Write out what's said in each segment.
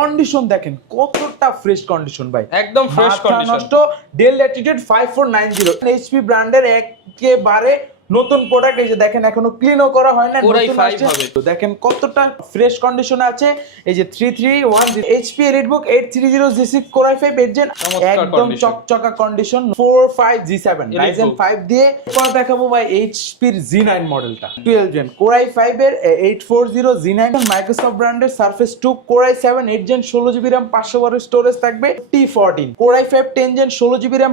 Condition দেখেন কতটা fresh condition ভাই, একদম ফ্রেশ কন্ডিশন। নষ্ট ডেল ল্যাটিটিউড 5490 এইচপি ব্র্যান্ডের একেবারে নতুন প্রোডাক্ট। এই যে দেখেন এখনো ক্লিনও করা হয় না, পুরাই নতুন 5 আসছে। হবে। তো দেখেন কতটা ফ্রেশ কন্ডিশনে আছে। এই যে 3310 HP EliteBook 830 G6 Core i5 8 Gen, একদম চকচকা কন্ডিশন, 45G7 Ryzen 5 দিয়ে। পর দেখাবো ভাই এইচপি এর G9 মডেলটা 12 Gen Core i5 এর 840 G9, মাইক্রোসফট ব্র্যান্ডের Surface 2 Core i7 8 Gen 16GB RAM 512 storage থাকবে, T14 Core i5 10 Gen 16GB RAM।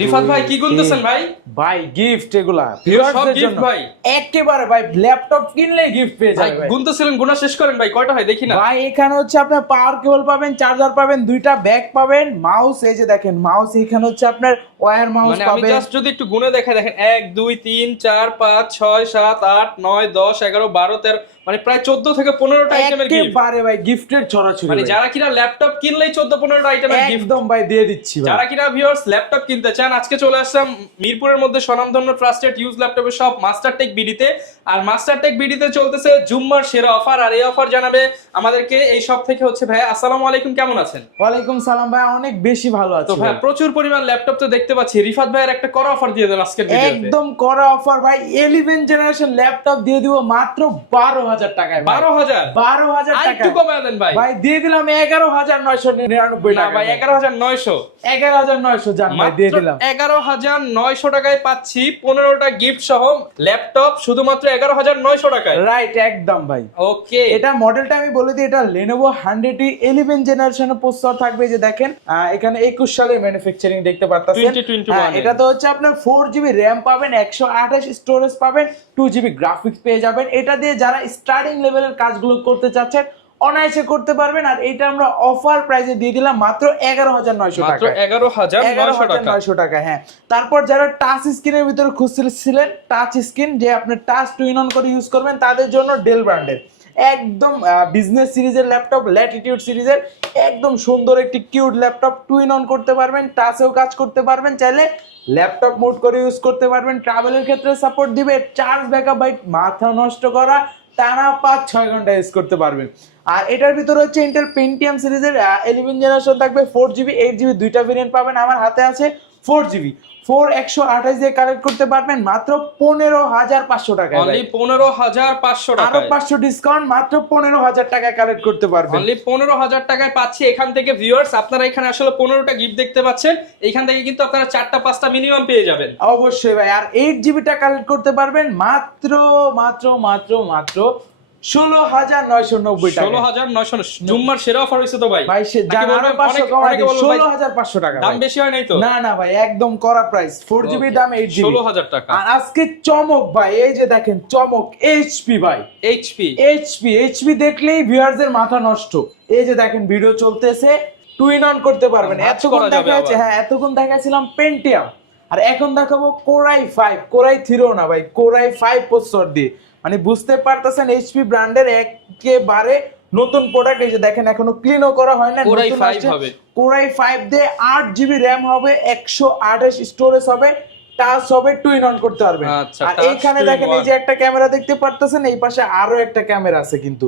Rifat ভাই কি গুনতেছেন ভাই? ভাই গিফট এগুলা সব গিফট ভাই, একেবারে ভাই ল্যাপটপ কিনলে গিফট পেয়ে ভাই যাবে। গুনতেছিলেন, গুনা শেষ করেন ভাই, কয়টা হয় দেখি না। ভাই এখানে হচ্ছে আপনার পাওয়ার কেবল পাবেন, চার্জার পাবেন, দুইটা ব্যাগ পাবেন, মাউস এই যে দেখেন মাউস এখানে হচ্ছে আপনার ওয়্যার মাউস মানে আমি পাবেন। জাস্ট যদি একটু গুনে দেখাই, দেখেন 1 2 3 4 5 6 7 8 9 10 11 12 13, মানে প্রায় 14 থেকে 15টা আইটেমের গিফট। একেবারে ভাই গিফটের ছড়াছড়ি, মানে যারা কিনা ল্যাপটপ কিনলেই 14 15টা আইটেমের গিফট একদম ভাই দিয়ে দিচ্ছি ভাই। যারা কিনা ভিউয়ার্স ল্যাপটপ কিনতে চান, আজকে চলে আসলাম মিরপুরের মধ্যে স্বনামধন্য ট্রাস্টেড ইউজ ল্যাপটপের শপ মাস্টারটেক বিডিতে। আর মাস্টারটেক বিডিতে চলতেছে জুম্মার সেরা অফার, আর এই অফার জানাবে আমাদেরকে এই শপ থেকে হচ্ছে ভাই। আসসালামু আলাইকুম, কেমন আছেন? ওয়ালাইকুম সালাম ভাই, অনেক বেশি ভালো আছি। তো ভাই প্রচুর পরিমাণ ল্যাপটপ তো দেখতে পাচ্ছি, রিফাত ভাইয়ের একটা করা অফার দিয়ে দেন আজকের ভিডিওতে। একদম করা অফার ভাই, 11 জেনারেশন ল্যাপটপ দিয়ে দিব মাত্র 12,000 টাকায়। 12,000 টাকা একটু কমায় দেন ভাই। ভাই দিয়ে দিলাম 11,999 না টাকা। ভাই 11,900, 11,900 জান ভাই দিয়ে দিলাম। 11,900 টাকায় পাচ্ছি 15টা গিফট সহ ল্যাপটপ শুধুমাত্র 11,900 টাকায়। রাইট, একদম ভাই। ওকে, এটা মডেলটা আমি বলে দিই, এটা Lenovo 100E 11 জেনারেশনের প্রসেসর থাকবে। যে দেখেন এখানে 21 সালের ম্যানুফ্যাকচারিং দেখতে পারতেছেন। 2021 এটা তো হচ্ছে আপনার 4GB RAM পাবেন, 128 স্টোরেজ পাবেন, 2GB গ্রাফিক্স পেয়ে যাবেন। এটা দিয়ে যারা স্টার্টিং লেভেলের কাজগুলো করতে চাচ্ছেন অনায়াসে করতে পারবেন। আর এটা আমরা অফার প্রাইসে দিয়ে দিলাম মাত্র 11,900 টাকা। মাত্র 11,900 টাকা। হ্যাঁ, তারপর যারা টাচ স্ক্রিনের ভিতরে খুঁজছিলেন টাচ স্ক্রিন, যে আপনি টাচ টু ইন অন করে ইউজ করবেন, তাদের জন্য ডেল ব্র্যান্ডের একদম বিজনেস সিরিজের ল্যাপটপ, ল্যাটিটিউড সিরিজের একদম সুন্দর একটি cute laptop, two in one করতে পারবেন, টাচেও কাজ করতে পারবেন, চাইলে ল্যাপটপ মোড করে ইউজ করতে পারবেন। ট্রাভেলের ক্ষেত্রে সাপোর্ট দিবে, চার্জ ব্যাকআপ ভাই মাথা নষ্ট করা, টানা 5-6 ঘন্টা ইউজ করতে পারবেন। আর এটার ভিতরে হচ্ছে ইন্টেল পেন্টিয়াম সিরিজের 11 জেনারেশন থাকবে, 4GB 8GB দুইটা ভেরিয়েন্ট পাবেন। আমার হাতে আছে 4GB 128 দিয়ে কালেক্ট করতে পারবেন মাত্র 15,500 টাকায়। অনলি 15,500 আরো টাকায়, 500 ডিসকাউন্ট, মাত্র 15,000 টাকায় কালেক্ট করতে পারবেন। অনলি 15,000 টাকায় পাচ্ছি এখান থেকে। ভিউয়ার্স আপনারা এখানে আসলে 15টা গিফট দেখতে পাচ্ছেন, এখান থেকে কিন্তু আপনারা 4টা 5টা মিনিমাম পেয়ে যাবেন অবশ্যই ভাই। আর 8GB টা কালেক্ট করতে পারবেন মাত্র মাত্র মাত্র মাত্র 16,990 টাকা। 16,900 জুম্মার সেরা অফার হইছে তো ভাই। ভাই সে নাকি বলবেন অনেক 16,500 টাকা, দাম বেশি হয় নাই তো? না না ভাই, একদম করা প্রাইস। 4GB দাম 8GB 16,000 টাকা। আর আজকে চমক ভাই, এই যে দেখেন চমক, এইচপি ভাই, এইচপি দেখলেই ভিউয়ারদের মাথা নষ্ট। এই যে দেখেন ভিডিও চলতেছে, টু ইন অন করতে পারবেন। এতক্ষণ দেখাচ্ছে, হ্যাঁ এতক্ষণ দেখাছিলাম পেন্টিয়াম, আর এখন দেখাবো Core i5, Core i3 না ভাই, Core i5 প্রসেসর দিয়ে। মানে বুঝতে পারতেছেন এইচপি ব্র্যান্ডের একেবারে নতুন প্রোডাক্ট। এই যে দেখেন এখনো ক্লিনও করা হয় না, Core নতুন i5 আসছে। হবে, Core i5 দিয়ে 8GB RAM হবে, 128 স্টোরেজ হবে, টাচ হবে, টু ইন অন করতে পারবেন। আর এইখানে দেখেন এই যে একটা ক্যামেরা দেখতে পারতেছেন, এই পাশে আরো একটা ক্যামেরা আছে কিন্তু।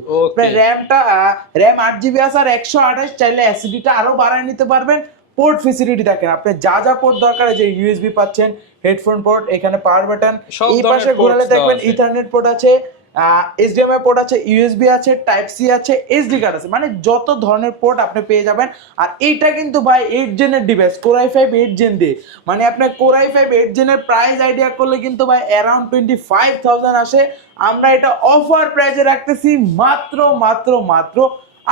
RAM 8GB আছে আর 128, চাইলে এসএসডিটা আরো বাড়ায় নিতে পারবেন। পোর্ট ফেসিলিটি দেখেন, আপনি যা যা পোর্ট দরকার, যে ইউএসবি পাচ্ছেন, হেডফোন পোর্ট, এখানে পাওয়ার বাটন, এই পাশে ঘোরালে দেখবেন ইথারনেট পোর্ট আছে, এইচডিএমআই পোর্ট আছে, ইউএসবি আছে, টাইপ সি আছে, এসডি কার্ড আছে, মানে যত ধরনের পোর্ট আপনি পেয়ে যাবেন। আর এইটা কিন্তু ভাই 8 জেনের ডিভাইস, Core i5 8 জেন দিয়ে। মানে আপনি Core i5 8 জেনের প্রাইস আইডিয়া করলে কিন্তু ভাই অ্যারাউন্ড 25,000 আসে। আমরা এটা অফার প্রাইসে রাখতেছি মাত্র মাত্র মাত্র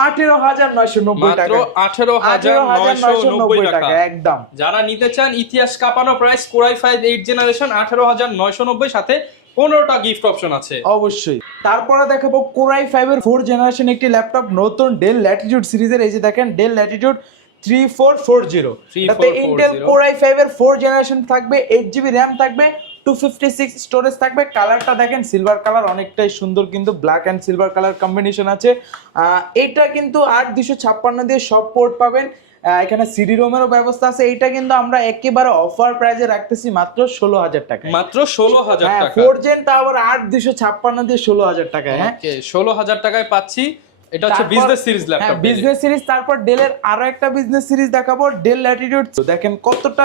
18,990 টাকা। 18,990 টাকা একদম। যারা নিতে চান ইতিহাস কাঁপানো প্রাইস, Core i5 8 জেনারেশন 18,990, সাথে 15টা গিফট অপশন আছে অবশ্যই। তারপরে দেখাবো Core i5 এর 4 জেনারেশন একটি ল্যাপটপ, নতুন ডেল ল্যাটিটিউড সিরিজের। এই যে দেখেন ডেল ল্যাটিটিউড 3440, তাতে ইন্টেল Core i5 এর 4 জেনারেশন থাকবে, 8GB RAM থাকবে, 256 স্টোরেজ থাকবে। কালারটা দেখেন সিলভার কালার, অনেকটাই সুন্দর, কিন্তু black and silver colour combination আছে। এটা কিন্তু 8256 দিয়ে সব পোর্ট পাবেন, এখানে সিডি রোমেরও ব্যবস্থা আছে। এইটা কিন্তু আমরা একেবারে অফার প্রাইসে রাখতেছি মাত্র 16,000 টাকা। মাত্র 16,000 টাকা 4 জেন, তা আবার 8256 দিয়ে 16,000 টাকা। হ্যাঁ, 16,000 টাকায় পাচ্ছি এটা হচ্ছে বিজনেস সিরিজ ল্যাপটপ। হ্যাঁ, বিজনেস সিরিজ। তারপর ডেলের আরো একটা বিজনেস সিরিজ দেখাবো, ডেল ল্যাটিটিউড। দেখেন কতটা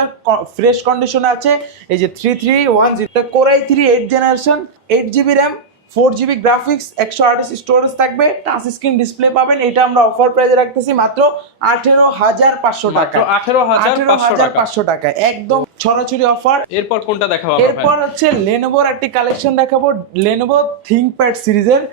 ফ্রেশ কন্ডিশনে আছে। এই যে 3310 core i3 8 generation, 8GB RAM, 4GB graphics, 128 storage থাকবে, টাচ স্ক্রিন ডিসপ্লে পাবেন। এটা আমরা অফার প্রাইসে রাখতেছি মাত্র 18,500 টাকা। 18,500 টাকা, একদম ছড়াছড়ি অফার। এরপর কোনটা দেখাবো? এরপর হচ্ছে লেনোভোর একটি কালেকশন দেখাবো, লেনোভো থিংকপ্যাড সিরিজের।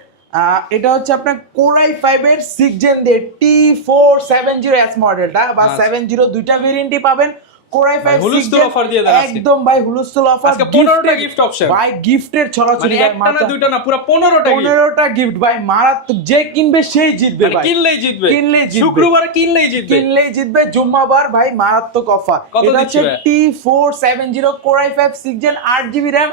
এটা হচ্ছে আপনার কোর i5 এর 6 জেন দিয়ে T470S মডেলটা বা 70 দুইটা ভেরিয়েন্টই পাবেন। কোর i5 হুলস্থুল অফার দিয়ে দেন একদম ভাই, হুলস্থুল অফার। আজকে 15টা গিফট অপশন ভাই, গিফটের ছড়াছড়ি, মানে একটা না দুইটা না, পুরো 15টা গিফট ভাই, মারাত্মক। যে কিনবে সেই জিতবে ভাই, কিনলেই জিতবে, কিনলেই জিতবে, শুক্রবার কিনলেই জিতবে, জুম্মাবার ভাই মারাত্মক অফার। এটা হচ্ছে T470 core i5 6 gen 8GB RAM,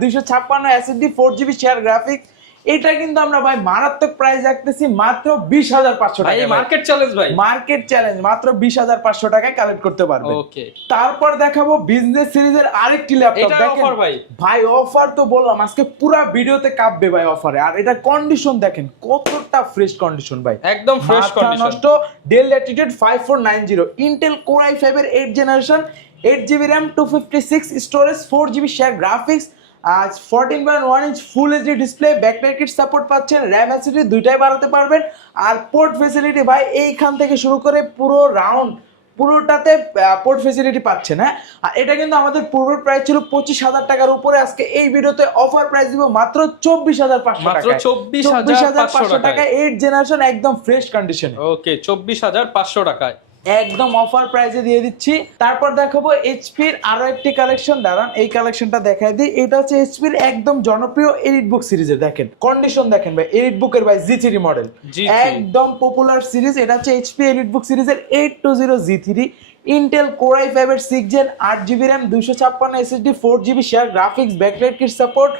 256 SSD, 4GB share graphics. এটা কিন্তু আমরা ভাই মারাত্মক প্রাইস রাখতেছি মাত্র 20,500 টাকা। ভাই মার্কেট চ্যালেঞ্জ, ভাই মার্কেট চ্যালেঞ্জ, মাত্র 20,500 টাকায় কালেক্ট করতে পারবে। ওকে, তারপর দেখাবো বিজনেস সিরিজের আরেকটি ল্যাপটপ। এটা অফার ভাই, ভাই অফার তো বললাম, আজকে পুরো ভিডিওতে কাঁপবে ভাই অফারে। আর এটা কন্ডিশন দেখেন কতটা ফ্রেশ কন্ডিশন ভাই, একদম ফ্রেশ কন্ডিশন। নষ্ট। Del Latitude 5490, Intel core i5 এর 8 generation, 8GB RAM, 256 storage, 4GB share graphics, 14.1 inch ফুল HD display, backlight kit support পাচ্ছেন, র্যাম এসএসডি দুইটাই বাড়াতে পারবেন। আর পোর্ট ফ্যাসিলিটি ভাই এইখান থেকে শুরু করে পুরো রাউন্ড পুরোটাতে পোর্ট ফ্যাসিলিটি পাচ্ছেন। হ্যাঁ, আর এটা কিন্তু আমাদের পূর্বের প্রাইস ছিল 25,000 টাকার উপরে। আজকে এই ভিডিওতে অফার প্রাইস দিব মাত্র 24,500 টাকা, মাত্র 24,500 টাকায় 8 জেনারেশন একদম ফ্রেশ কন্ডিশনে। ওকে, 24,500 টাকায় একদম অফার প্রাইসে দিয়ে দিচ্ছি। তারপর দেখাবো এইচপির আরো একটি কালেকশন, দাঁড়ান এই কালেকশনটা দেখাই দিই। এটা হচ্ছে এইচপির একদম জনপ্রিয় এলিট বুক সিরিজের, দেখেন কন্ডিশন দেখেন ভাই, এলিট বুকের ভাই G3 মডেল, একদম পপুলার সিরিজ। এটা হচ্ছে এইচপি এলিট বুক সিরিজের 820G3, ইন্টেল কোর i5 এর 6 gen, 8GB RAM, 256 SSD, 4GB share graphics, backlight kit support,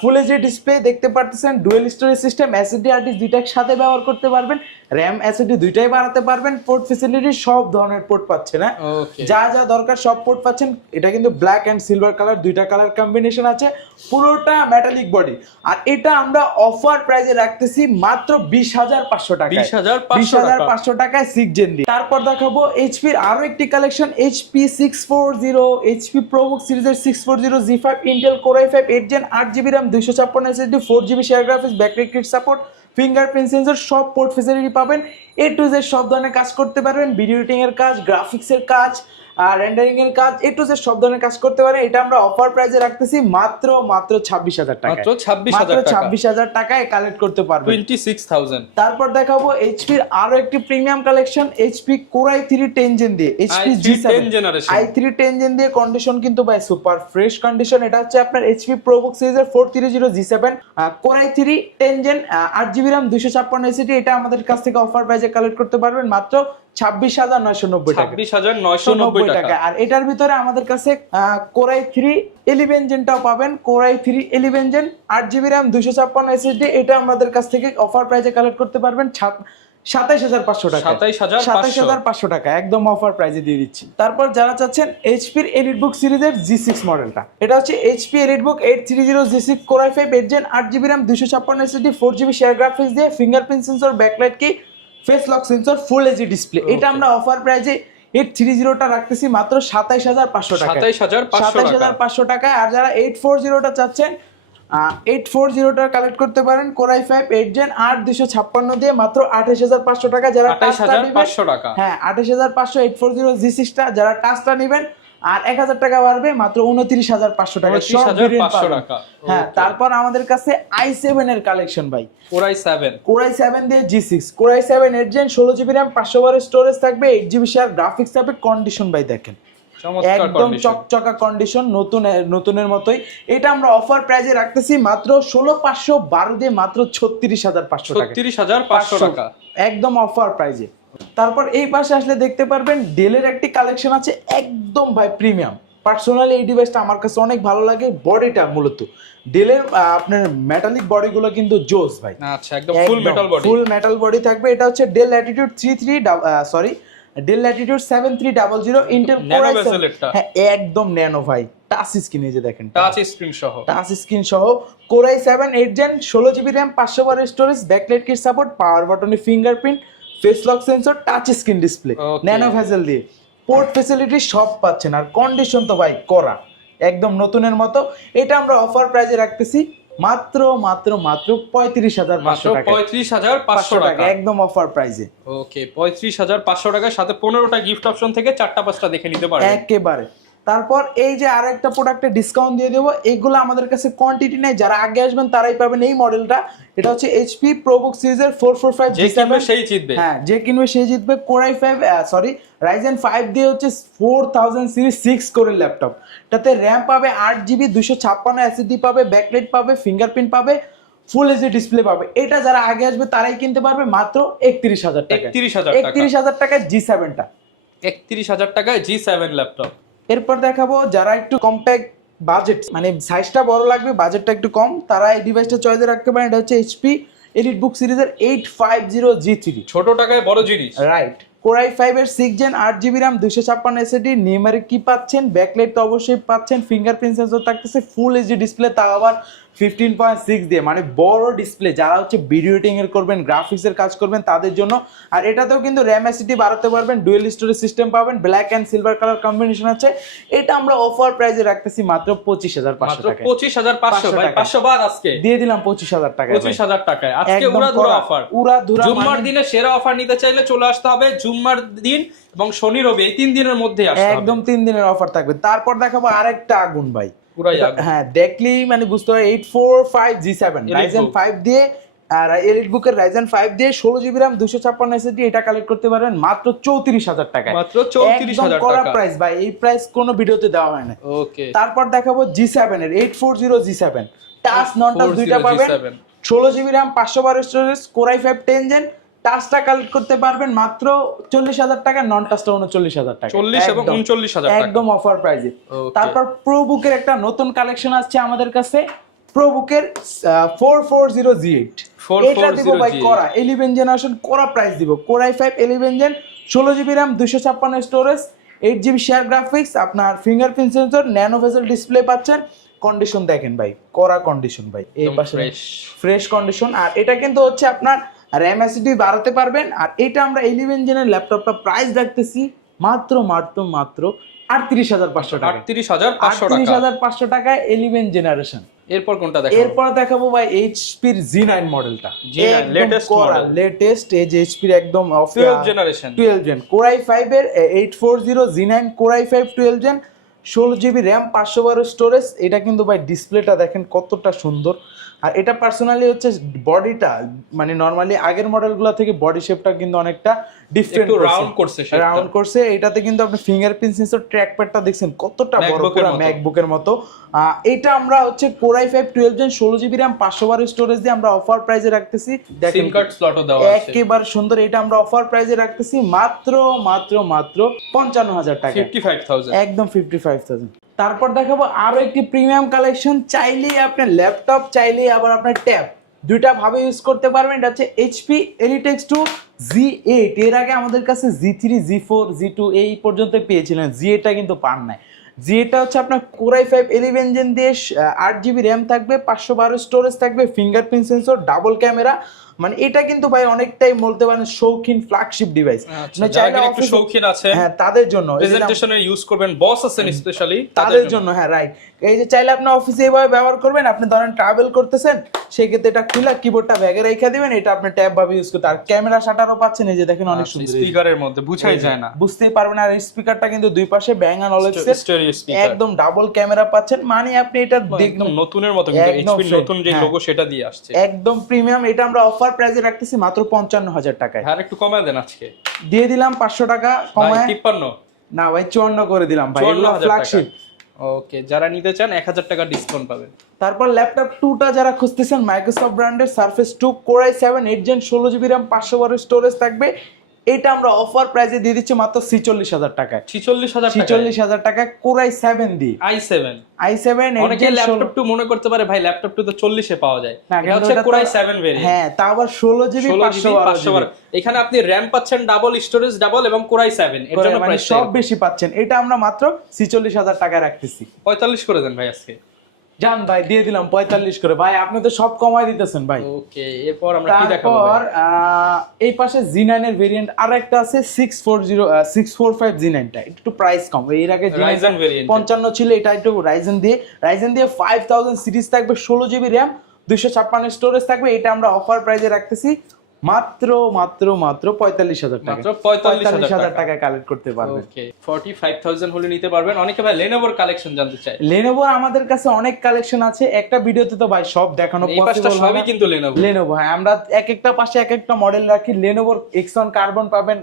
full HD display দেখতে পারতেছেন, dual storage system, SSD hard disk দুইটার সাথে ব্যবহার করতে পারবেন, র্যাম এসএসডি দুইটাই বাড়াতে পারবেন, পোর্ট ফ্যাসিলিটি সব ধরনের পোর্ট পাচ্ছেন। হ্যাঁ, যা যা দরকার সব পোর্ট পাচ্ছেন। এটা কিন্তু ব্ল্যাক এন্ড সিলভার কালার, দুইটা কালার কম্বিনেশন আছে, পুরোটা মেটালিক বডি। আর এটা আমরা অফার প্রাইসে রাখতেছি মাত্র 20,500 টাকা, 20,500 টাকায় 6 জেন দিয়ে। তারপর দেখাবো এইচপির আরো একটি কালেকশন, এইচপি 640, এইচপি প্রোবুক সিরিজের 640 G5, Intel core i5 8 gen, 8GB RAM, 256 SSD, 4GB share graphics, backlight kit support, fingerprint sensor, সব পোর্ট ফ্যাসিলিটি পাবেন। A to Z সব ধরনের কাজ করতে পারবেন, ভিডিও এডিটিং এর কাজ, গ্রাফিক্স এর কাজ, রেন্ডারিং এর কাজ, A to Z সব ধরনের কাজ করতে পারেন। এটা আমরা অফার প্রাইসে রাখতেছি মাত্র 26,000 টাকা, মাত্র 26,000 টাকায় কালেক্ট করতে পারবেন, 26,000। তারপর দেখাবো এইচপির আরো একটি premium collection, HP core i3 10 gen দিয়ে, এইচপি G7 i3 10 জেন দিয়ে। কন্ডিশন কিন্তু ভাই সুপার ফ্রেশ কন্ডিশন। এটা হচ্ছে আপনার এইচপি প্রোবুক সিরিজের 430 G7, core i3 10 gen, 8GB RAM, 256 SSD। এটা আমাদের কাছ থেকে অফার প্রাইসে কালেক্ট করতে পারবেন মাত্র 26,990 টাকা, 26,990 টাকা। আর এটার ভিতরে আমাদের কাছে কোর i3 11 জেনটাও পাবেন, core i3 11 gen, 8GB RAM, 256 SSD। এটা আমাদের কাছ থেকে অফার প্রাইসে কালেক্ট করতে পারবেন 27,500 টাকা, 27,500 টাকা, একদম অফার প্রাইসে দিয়ে দিচ্ছি। তারপর যারা চাচ্ছেন এইচপির এলিট বুক সিরিজের G6 মডেলটা, এটা হচ্ছে HP EliteBook 830 G6 core i5 8 gen, 8GB RAM, 256 SSD, 4GB share graphics দিয়ে, fingerprint sensor, backlight key, face lock sensor, full HD display. এটা আমরা অফার প্রাইসে 830টা রাখতেছি মাত্র 27,500 টাকা, 27,500 টাকা। আর যারা 840টা চাচ্ছেন, 840টা কালেক্ট করতে পারেন, কোর i5 8 জেন, 8 256 দিয়ে মাত্র 28,500 টাকা। যারা 28,500 টাকা, হ্যাঁ 28,500 840 G6 টা, যারা টাচটা নেবেন আর 1,000 টাকা বাড়বে, মাত্র 29,500 টাকা, 29,500 টাকা। হ্যাঁ, তারপর আমাদের কাছে i7 এর কালেকশন ভাই, কোর i7 দিয়ে G6, core i7 8 gen, 16GB RAM, 512 storage থাকবে, 8GB শেয়ার গ্রাফিক্স থাকবে। কন্ডিশন ভাই দেখেন একদম চকচকা কন্ডিশন, নতুনের মতোই। এটা আমরা অফার প্রাইসে রাখতেছি মাত্র 16,512 দিয়ে মাত্র 36,500 টাকা, একদম অফার প্রাইসে। তারপর এই পাশে আসলে দেখতে পারবেন ডেলের একটি কালেকশন আছে, একদম ভাই প্রিমিয়াম। পার্সোনালি এই ডিভাইসটা আমার কাছে অনেক ভালো লাগে, বডিটা মূলত ডেলের আপনার মেটালিক বডিগুলো কিন্তু জোস ভাই, আচ্ছা একদম ফুল মেটাল বডি থাকবে। এটা হচ্ছে del Latitude 73 7300 Intel core i7, হ্যাঁ একদম ন্যানো ভাই, টাচ স্ক্রিন, এই যে দেখেন টাচ স্ক্রিন সহ, টাচ স্ক্রিন সহ Core i7 8 Gen 16GB RAM 512 storage, backlight kit support, power বাটনে fingerprint, face lock sensor, touch screen display, nano bezel দিয়ে পোর্ট ফ্যাসিলিটি সব পাচ্ছেন। আর কন্ডিশন তো ভাই করা একদম নতুনের মতো। এটা আমরা অফার প্রাইসে রাখতেছি মাত্র মাত্র মাত্র 35,500 টাকা, 35,500 টাকা একদম অফার প্রাইসে। ওকে 35,500 টাকার সাথে 15টা গিফট অপশন থেকে 4টা-5টা দেখে নিতে পারবেন একেবারে। তারপর এই যে আরেকটা প্রোডাক্টে ডিসকাউন্ট দিয়ে দেবো, এইগুলো আমাদের কাছে কোয়ান্টিটি নেই, যারা আগে আসবেন তারাই পাবেন এই মডেলটা। এটা হচ্ছে HP ProBook সিরিজের 445 যে কিনবে সেই জিতবে। হ্যাঁ, যে কিনবে সেই জিতবে। Core i5 Ryzen 5 দিয়ে হচ্ছে 4000 সিরিজ 6 কোরের ল্যাপটপ। এটাতে RAM পাবে 8GB, 256 SSD পাবে, ব্যাকলাইট পাবে, ফিঙ্গারপ্রিন্ট পাবে, ফুল এইচডি ডিসপ্লে পাবে। এটা যারা আগে আসবে তারাই কিনতে পারবে মাত্র 31,000 টাকা। 31,000 টাকায় G7 টা, 31,000 টাকায় G7 ল্যাপটপ। এরপর দেখাবো যারা একটু কম্প্যাক্ট বাজেট, মানে সাইজটা বড় লাগবে, বাজেটটা একটু কম, তারা এই ডিভাইসটা চয়েসে রাখতে পারেন। এটা হচ্ছে HP EliteBook সিরিজের 850G3, ছোট টাকায় বড় জিনিস, রাইট। Core i5 এর 6 Gen 8GB RAM 256 SSD, numeric কি পাচ্ছেন, ব্যাকলাইট তো অবশ্যই পাচ্ছেন, ফিঙ্গারপ্রিন্ট সেন্সর থাকতেছে, ফুল এইচডি ডিসপ্লে, তাও আবার 15.6 দিয়ে, মানে বড় ডিসপ্লে। যারা হচ্ছে ভিডিও এডিটিং এর করবেন, গ্রাফিক্সের কাজ করবেন তাদের জন্য। আর এটাতেও কিন্তু RAM SSD বাড়াতে পারবেন, ডুয়েল স্টোরেজ সিস্টেম পাবেন, black and silver colour combination আছে। এটা আমরা অফার প্রাইসে রাখতেছি মাত্র 25,500 টাকা। 25,500 ভাই, 500 বাদ আজকে দিয়ে দিলাম 25,000 টাকা। 25,000 টাকায় আজকে উড়াধুরা অফার, উড়াধুরা। জুম্মার দিনে সেরা অফার নিতে চাইলে চলে আসতে হবে জুম্মার দিন এবং শনি রবি, এই 3 দিনের মধ্যে আসতে হবে, একদম 3 দিনের অফার থাকবে। তারপর দেখাবো আরেকটা আগুন ভাই, হ্যাঁ দেখলি মানে বুঝতে হবে, 845 G7 Ryzen 5 দিয়ে, আর EliteBook এর Ryzen 5 দিয়ে 16GB RAM 256 SSD, এটা কালেক্ট করতে পারবেন মাত্র 34,000 টাকায়। মাত্র 34,000 টাকা প্রাইস ভাই, এই প্রাইস কোনো ভিডিওতে দেওয়া হয় না। ওকে, তারপর দেখাবো G7 এর 840 G7, টাচ নন টাচ দুইটা পাবেন, 16GB RAM 512 storage, Core i5 10 Gen, টাচটা কালেক্ট করতে পারবেন মাত্র 40,000 টাকা, নন টাচটা 39,000 টাকা, 40 এবং 39,000 টাকা একদম অফার প্রাইসে। তারপর ProBook এর একটা নতুন কালেকশন আসছে আমাদের কাছে, ProBook এর 440G8, এটা দিব ভাই করা 11 জেনারেশন, করা প্রাইস দিব। Core i5 11 Gen 16GB RAM 256 storage, 8GB share graphics, আপনার fingerprint sensor, nano bezel display পাচ্ছেন। কন্ডিশন দেখেন ভাই, করা কন্ডিশন ভাই, এই পাশে ফ্রেশ কন্ডিশন। আর এটা কিন্তু হচ্ছে আপনার RAM SSD বাড়াতে পারবেন। আর এটা আমরা 11 জেনের ল্যাপটপটা প্রাইস রাখতেছি মাত্র মাত্র মাত্র 38,500 টাকা, 38,500 টাকায় 11 জেনারেশন। এরপর কোনটা দেখাবো? এরপর দেখাবো ভাই HP এর Z9 মডেলটা, লেটেস্ট মডেল, লেটেস্ট, এই যে HP এর একদম 12 জেনারেশন, 12 Gen Core i5 এর 840 Z9 Core i5 12 Gen 16GB RAM 512 storage. এটা কিন্তু ভাই ডিসপ্লেটা দেখেন কতটা সুন্দর। আর এটা পার্সোনালি হচ্ছে বডিটা, মানে নরমালি আগের মডেলগুলো থেকে বডি শেপটা কিন্তু অনেকটা ডিফারেন্ট, রাউন্ড করছে। এটাতে কিন্তু আপনি ফিঙ্গারপ্রিন্ট সেন্সর, ট্র্যাক প্যাডটা দেখছেন কতটা বড়, পুরো ম্যাকবুকের মতো। এটা আমরা হচ্ছে Core i5 12 Gen 16GB RAM 512 storage দিয়ে আমরা অফার প্রাইসে রাখতেছি। সিম কার্ড স্লটও দেওয়া আছে, একেবারে সুন্দর। এটা আমরা অফার প্রাইসে রাখতেছি মাত্র মাত্র মাত্র 55,000 টাকা, 55,000, একদম 55,000। তারপর দেখাবো আরো একটি প্রিমিয়াম কালেকশন, চাইলেই আপনার ল্যাপটপ, চাইলেই আবার আপনার ট্যাব, দুইটা ভাবে ইউজ করতে পারবেন। এটা হচ্ছে HP EliteX 2 Z8। এর আগে আমাদের কাছে Z3, Z4, Z2 এই পর্যন্ত পেয়েছিলেন, Z8 টা কিন্তু পান নাই। Z8 টা হচ্ছে আপনার Core i5 11 Gen দিয়ে 8GB RAM থাকবে, 512 স্টোরেজ থাকবে, ফিঙ্গারপ্রিন্ট সেন্সর, ডাবল ক্যামেরা। মানে এটা কিন্তু ভাই অনেকটাই বলতে পারেন শৌখিন ফ্ল্যাগশিপ ডিভাইস, মানে যারা একটু শৌখিন আছে, হ্যাঁ তাদের জন্য, প্রেজেন্টেশনে ইউজ করবেন, বস আছেন স্পেশালি তাদের জন্য, হ্যাঁ রাইট। এই যে চাইলে আপনি অফিসে এইভাবে ব্যবহার করবেন, আপনি ধরেন ট্রাভেল করতেছেন, সেই ক্ষেত্রে এটা খুলে কিবোর্ডটা ব্যাগে রেখে দিবেন, এটা আপনি ট্যাব ভাবে ইউজ করতে। আর ক্যামেরা শাটারও পাচ্ছেন, এই যে দেখেন অনেক সুন্দর, স্পিকারের মধ্যে বুঝাই যায় না, বুঝতেই পারবেন। আর স্পিকারটা কিন্তু দুই পাশে ব্যাং এন্ড অলওয়েজের একদম ডাবল ক্যামেরা পাচ্ছেন, মানে আপনি এটা একদম নতুনের মতো, কিন্তু HP নতুন যে লোগো সেটা দিয়ে আসছে, একদম প্রিমিয়াম। এটা আমরা অফার প্রাইসে রাখতেছি মাত্র 55,000 টাকায়। আর একটু কমায় দেন, আজকে দিয়ে দিলাম 500 টাকা কমায়, 53 না ভাই 54 করে দিলাম ভাই, এগুলো ফ্ল্যাগশিপ। ওকে, যারা নিতে চান 1000 টাকা ডিসকাউন্ট পাবেন। তারপর ল্যাপটপ 2টা যারা খুঁজতেছেন, মাইক্রোসফট ব্র্যান্ডের Surface 2 Core i7 8 Gen 16GB RAM 512 storage থাকবে, এটা আমরা অফার প্রাইসে দিয়ে দিচ্ছি মাত্র 46,000 টাকায়। 46,000 টাকায় কোরাই 7 দি i7 অনেকে ল্যাপটপ 2 মনে করতে পারে ভাই ল্যাপটপ 2 তো 40 এ পাওয়া যায়, এটা হচ্ছে কোরাই 7 ভেরিয়েন্ট। হ্যাঁ তা আবার 16GB 512 এখানে আপনি র‍্যাম পাচ্ছেন ডাবল, স্টোরেজ ডাবল এবং কোরাই 7 এর জন্য প্রাইস সব বেশি পাচ্ছেন। এটা আমরা মাত্র 46,000 টাকায় রাখতেছি। 45 করে দেন ভাই আজকে। জান ভাই দিয়ে দিলাম 45 করে। ভাই আপনি তো সব কমাই দিতেছেন ভাই। ওকে এরপর আমরা কি দেখাবো? তারপর এই পাশে Z9 এর ভেরিয়েন্ট আরেকটা আছে 645 Z9 টা একটু প্রাইস কম। এর আগে Ryzen ভেরিয়েন্ট 55 ছিল, এটা একটু Ryzen দিয়ে 5000 সিরিজ থাকবে, 16GB RAM 256 স্টোরেজ থাকবে। এটা আমরা অফার প্রাইসে রাখতেছি মাত্র 45,000 টাকা। মাত্র 45,000 টাকায় কালেক্ট করতে পারবেন। ওকে 45,000 হলে নিতে পারবেন। অনেকে ভাই লেনোভোর কালেকশন জানতে চায়। লেনোভো আমাদের কাছে অনেক কালেকশন আছে, একটা ভিডিওতে তো ভাই সব দেখানো পসিবল হবে। সবই কিন্তু লেনোভো হ্যাঁ, আমরা এক একটা পাশে এক একটা মডেল রাখি। লেনোভোর Xon কার্বন পাবেন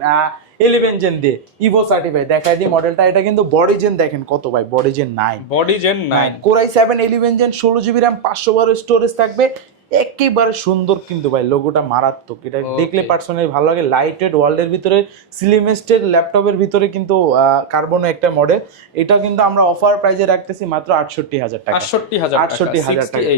11 জেন দিয়ে ইভো সার্টিফাইড। দেখাই দিই মডেলটা, এটা কিন্তু বডি জেন দেখেন কত ভাই, body gen 9 core i 7 11 gen 16GB RAM 512 storage থাকবে। একেবারে সুন্দর কিন্তু ভাই, লোগোটা মারাত্মক। এটা দেখলে পার্সোনালি ভালো লাগে। লাইট ওয়েট, ওয়ার্ল্ডের ভিতরে স্লিমেস্টের ল্যাপটপের ভিতরে কিন্তু কার্বনও একটা মডেল। এটা কিন্তু আমরা অফার প্রাইসে রাখতেছি মাত্র 68,000 টাকা। 68,000 টাকা।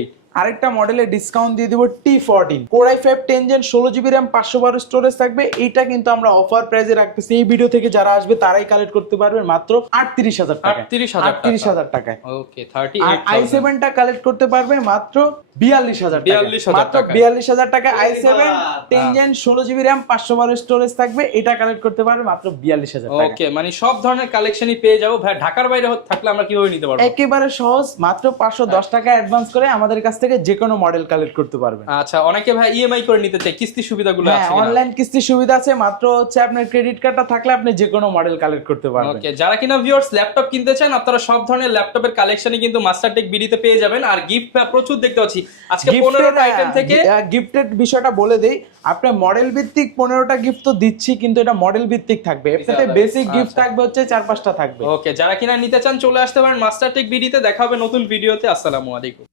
আরেকটা মডেলে ডিসকাউন্ট দিয়ে দিব T14 core i 5 10 gen 16GB RAM 512 storage থাকবে। এইটা কিন্তু আমরা অফার প্রাইসে রাখতেছি। এই ভিডিও থেকে যারা আসবে তারাই কালেক্ট করতে পারবেন মাত্র 38,000 টাকা। 38,000 টাকায়। ওকে 38,000। i7 টা কালেক্ট করতে পারবে মাত্র 42,000 টাকা। মাত্র 42,000 টাকা i7 10 gen 16GB RAM 512 storage থাকবে। এটা কালেক্ট করতে পারবে মাত্র 42,000 টাকা। ওকে মানে সব ধরনের কালেকশনই পেয়ে যাবো ভাই। ঢাকার বাইরে থাকলে আমরা কিভাবে নিতে পারবো? একেবারে সহজ, মাত্র 510 টাকা অ্যাডভান্স করে আমাদের কাছ থেকে যে কোনো মডেল কালেক্ট করতে পারবেন। আচ্ছা অনেকে ভাই ইএমআই করে নিতে চায়, কিস্তি সুবিধাগুলো আছে কিনা? অনলাইন কিস্তি সুবিধা আছে, মাত্র হচ্ছে আপনার ক্রেডিট কার্ডটা থাকলে আপনি যে কোনো মডেল কালেক্ট করতে পারবেন। ওকে যারা কিনা ভিউয়ার্স ল্যাপটপ কিনতে চান, আপনারা সব ধরনের ল্যাপটপের কালেকশনই কিন্তু মাস্টারটেক বিডিতে পেয়ে যাবেন। আর গিফট প্রচুর দেখতে পাচ্ছি আজকে 15টা আইটেম থেকে। গিফটের বিষয়টা বলে দেই, আপনি মডেল ভিত্তিক 15টা গিফট তো দিচ্ছি, কিন্তু এটা মডেল ভিত্তিক থাকবে। এটাতে বেসিক গিফট থাকবে হচ্ছে 4-5টা থাকবে। ওকে যারা কিনা নিতে চান চলে আসতে পারেন মাস্টারটেক বিডিতে। দেখা হবে নতুন ভিডিওতে। আসসালামু আলাইকুম।